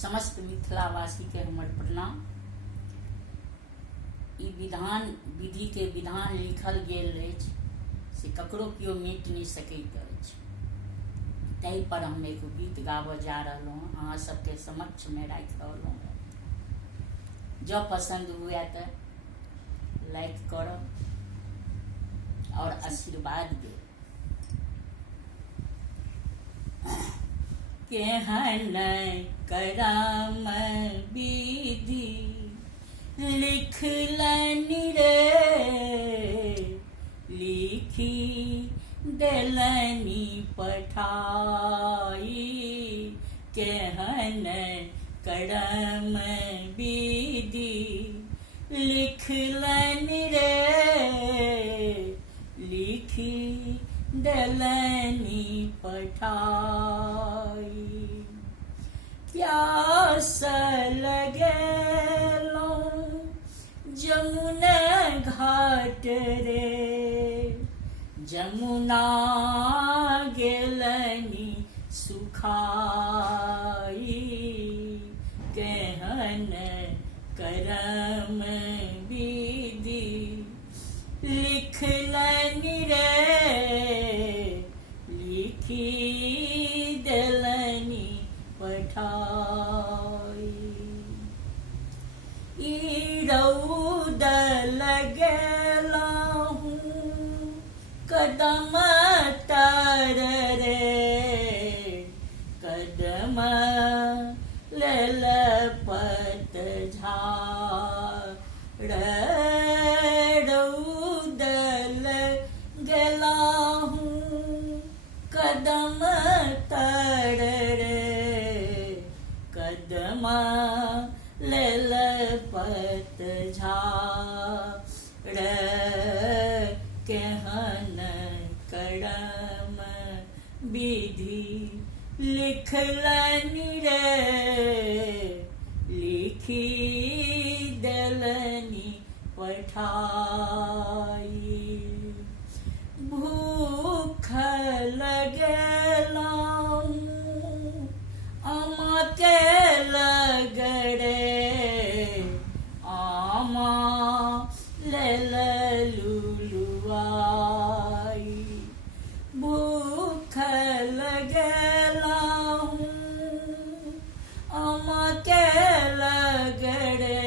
समस्त मिथिलावासी के हमर प्रणाम। ई विधान विधि के विधान लिखल गेल अछि से ककरो केओ मिट नहीं सकैत अछि। ताहि पर हम एक गीत गाबऽ जा रहलहुँ हँ, अहाँ सबके समक्ष में राखि रहलहुँ हँ। जँ पसंद हुए तो लाइक करब और आशीर्वाद देब। केहन करम विधि लिखलनि रे, लिखी देलनि पठाई। केहन करम विधि लिखलनि रे, लिखी देलनि पठाई। प्यास लगेलहुँ जमुना घाट रे, जमुना गेलनि सुखाई। केहन करम विधि लिखलनि रे, लिखी देलनि पठाई। ई रौद लगेलहुँ कदम तर रे, कदम लेल पतझड़। रौद लगेलहुँ कदम तर रे, कदम लेल पतझड़। केहन करम विधि लिखलनि रे, लिखी देलनि पठाई। भूख लगेलहुँ आम के लगरे, आम लेल लुलुआई। भूख लगेलहुँ आम के लगरे,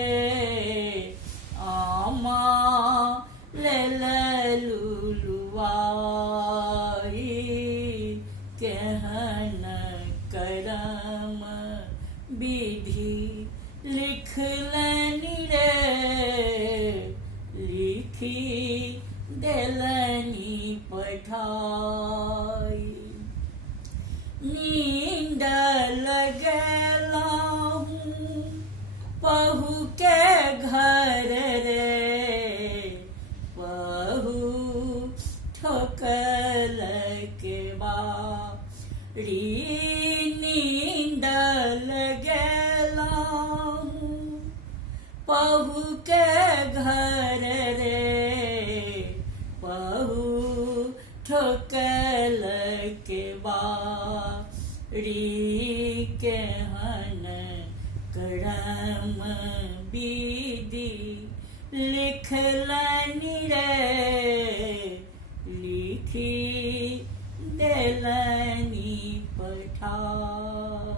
आम लेल लुलुआई। केहन करम विधि लिखलनि रे, लिखी देलनि पठाई। नींद लगेलहुँ पहु के घर रे, पहु ठोकल के बारी। नींद लगेलहुँ पहु के घर रे, पहु ठोकल के बारी। केहन करम विधि लिखलनि रे, लिखी देलनि पठाई।